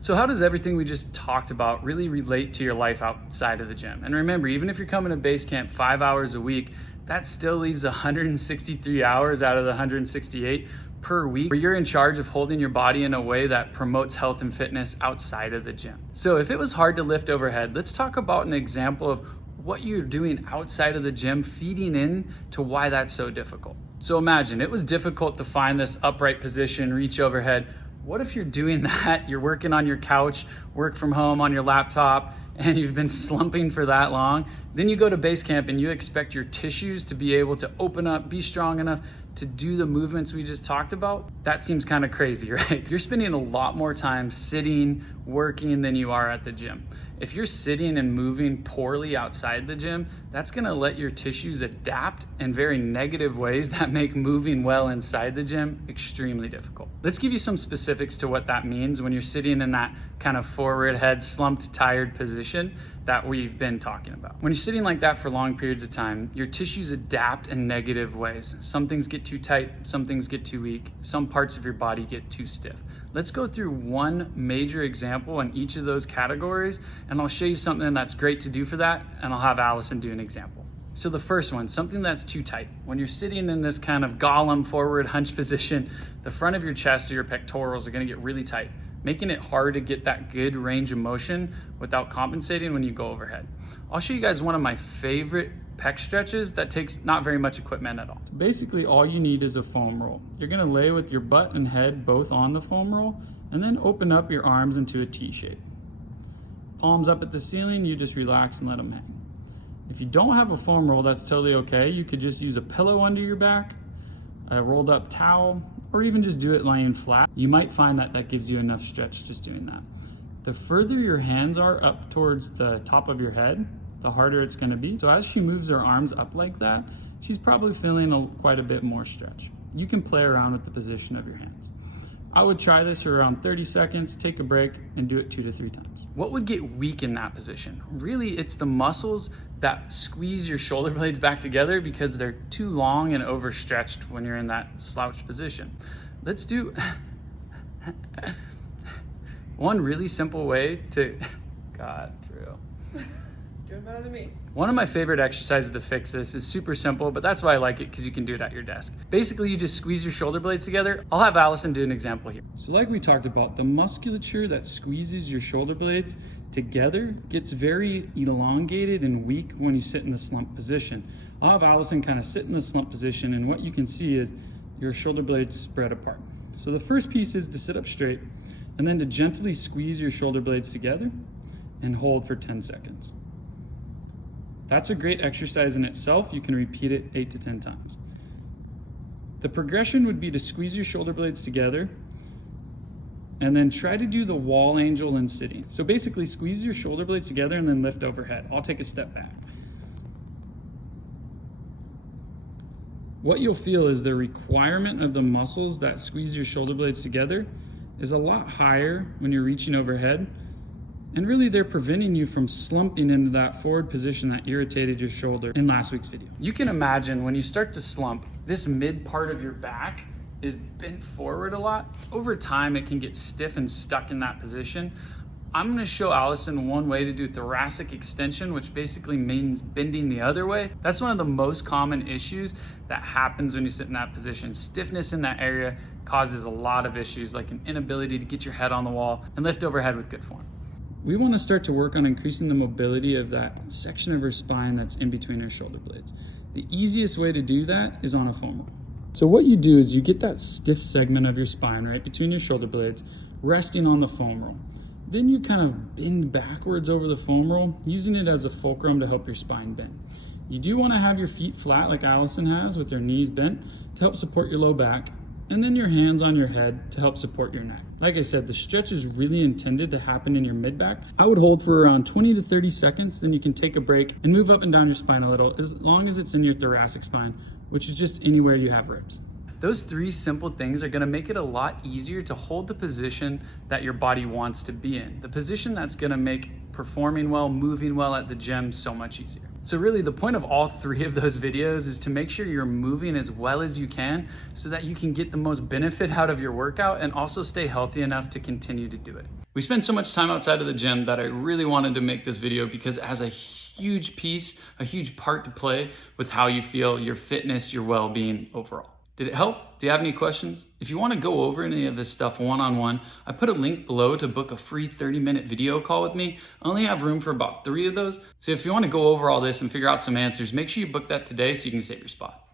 So how does everything we just talked about really relate to your life outside of the gym? And remember, even if you're coming to base camp 5 hours a week, that still leaves 163 hours out of the 168 per week where you're in charge of holding your body in a way that promotes health and fitness outside of the gym. So if it was hard to lift overhead, let's talk about an example of what you're doing outside of the gym, feeding in to why that's so difficult. So imagine it was difficult to find this upright position, reach overhead. What if you're doing that, you're working on your couch, work from home on your laptop, and you've been slumping for that long? Then you go to base camp and you expect your tissues to be able to open up, be strong enough to do the movements we just talked about? That seems kind of crazy, right? You're spending a lot more time sitting, working than you are at the gym. If you're sitting and moving poorly outside the gym, that's gonna let your tissues adapt in very negative ways that make moving well inside the gym extremely difficult. Let's give you some specifics to what that means when you're sitting in that kind of forward head, slumped, tired position that we've been talking about. When you're sitting like that for long periods of time, your tissues adapt in negative ways. Some things get too tight, some things get too weak, some parts of your body get too stiff. Let's go through one major example in each of those categories, and I'll show you something that's great to do for that, and I'll have Allison do an example. So the first one, something that's too tight. When you're sitting in this kind of golem forward hunch position, the front of your chest or your pectorals are gonna get really tight, making it hard to get that good range of motion without compensating when you go overhead. I'll show you guys one of my favorite pec stretches that takes not very much equipment at all. Basically, all you need is a foam roll. You're gonna lay with your butt and head both on the foam roll, and then open up your arms into a T shape. Palms up at the ceiling, you just relax and let them hang. If you don't have a foam roll, that's totally okay. You could just use a pillow under your back, a rolled up towel, or even just do it lying flat. You might find that that gives you enough stretch just doing that. The further your hands are up towards the top of your head, the harder it's gonna be. So as she moves her arms up like that, she's probably feeling quite a bit more stretch. You can play around with the position of your hands. I would try this for around 30 seconds, take a break, and do it 2 to 3 times. What would get weak in that position? Really, it's the muscles that squeeze your shoulder blades back together because they're too long and overstretched when you're in that slouched position. Let's do one really simple way to, God, Drew. Doing better than me. One of my favorite exercises to fix this is super simple, but that's why I like it, because you can do it at your desk. Basically, you just squeeze your shoulder blades together. I'll have Allison do an example here. So like we talked about, the musculature that squeezes your shoulder blades together gets very elongated and weak when you sit in the slump position. I'll have Allison kind of sit in the slump position, and what you can see is your shoulder blades spread apart. So the first piece is to sit up straight, and then to gently squeeze your shoulder blades together and hold for 10 seconds. That's a great exercise in itself. You can repeat it 8 to 10 times. The progression would be to squeeze your shoulder blades together and then try to do the wall angel in sitting. So basically squeeze your shoulder blades together and then lift overhead. I'll take a step back. What you'll feel is the requirement of the muscles that squeeze your shoulder blades together is a lot higher when you're reaching overhead. And really, they're preventing you from slumping into that forward position that irritated your shoulder in last week's video. You can imagine when you start to slump, this mid part of your back is bent forward a lot. Over time, it can get stiff and stuck in that position. I'm gonna show Allison one way to do thoracic extension, which basically means bending the other way. That's one of the most common issues that happens when you sit in that position. Stiffness in that area causes a lot of issues, like an inability to get your head on the wall and lift overhead with good form. We want to start to work on increasing the mobility of that section of her spine that's in between her shoulder blades. The easiest way to do that is on a foam roll. So what you do is you get that stiff segment of your spine right between your shoulder blades resting on the foam roll. Then you kind of bend backwards over the foam roll, using it as a fulcrum to help your spine bend. You do want to have your feet flat like Allison has with her knees bent to help support your low back, and then your hands on your head to help support your neck. Like I said, the stretch is really intended to happen in your mid-back. I would hold for around 20 to 30 seconds, then you can take a break and move up and down your spine a little, as long as it's in your thoracic spine, which is just anywhere you have ribs. Those 3 simple things are gonna make it a lot easier to hold the position that your body wants to be in. The position that's gonna make performing well, moving well at the gym so much easier. So really the point of all 3 of those videos is to make sure you're moving as well as you can so that you can get the most benefit out of your workout and also stay healthy enough to continue to do it. We spend so much time outside of the gym that I really wanted to make this video because it has a huge piece, a huge part to play with how you feel, your fitness, your well-being overall. Did it help? Do you have any questions? If you want to go over any of this stuff one-on-one, I put a link below to book a free 30-minute video call with me. I only have room for about 3 of those. So if you want to go over all this and figure out some answers, make sure you book that today so you can save your spot.